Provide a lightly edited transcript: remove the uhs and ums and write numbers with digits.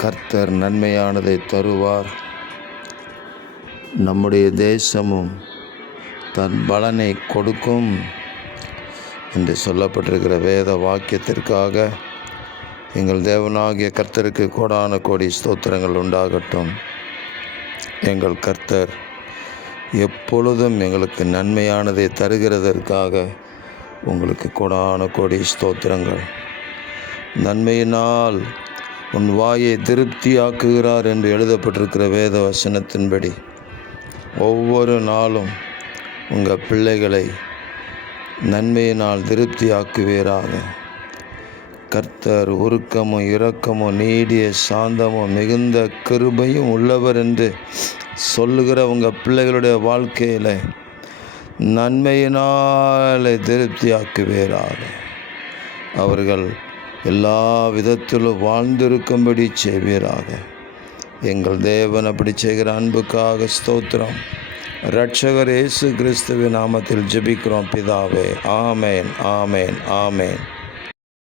கர்த்தர் நன்மையானதை தருவார். நம்முடைய தேசமும் தன் பலனை கொடுக்கும் என்று சொல்லப்பட்டிருக்கிற வேத வாக்கியத்திற்காக எங்கள் தேவனாகிய கர்த்தருக்கு கோடான கோடி ஸ்தோத்திரங்கள் உண்டாகட்டும். எங்கள் கர்த்தர் எப்பொழுதும் எங்களுக்கு நன்மையானதை தருகிறதற்காக உங்களுக்கு கோடான கோடி ஸ்தோத்திரங்கள். நன்மையினால் உன் வாயை திருப்தியாக்குகிறார் என்று எழுதப்பட்டிருக்கிற வேத வசனத்தின்படி ஒவ்வொரு நாளும் உங்கள் பிள்ளைகளை நன்மையினால் திருப்தியாக்குவீராக. கர்த்தர் உருக்கமும் இரக்கமும் நீடிய சாந்தமும் மிகுந்த கிருபையும் உள்ளவர் என்று சொல்லுகிற உங்கள் பிள்ளைகளுடைய வாழ்க்கையில் நன்மையினாலே திருப்தியாக்குவீராக. அவர்கள் எல்லா விதத்திலும் வாழ்ந்திருக்கும்படி செய்வீராக. எங்கள் தேவன் அப்படி செய்கிற அன்புக்காக ஸ்தோத்திரம். இரட்சகர் இயேசு கிறிஸ்துவின் நாமத்தில் ஜெபிக்கிறோம் பிதாவே. ஆமேன், ஆமேன், ஆமேன்.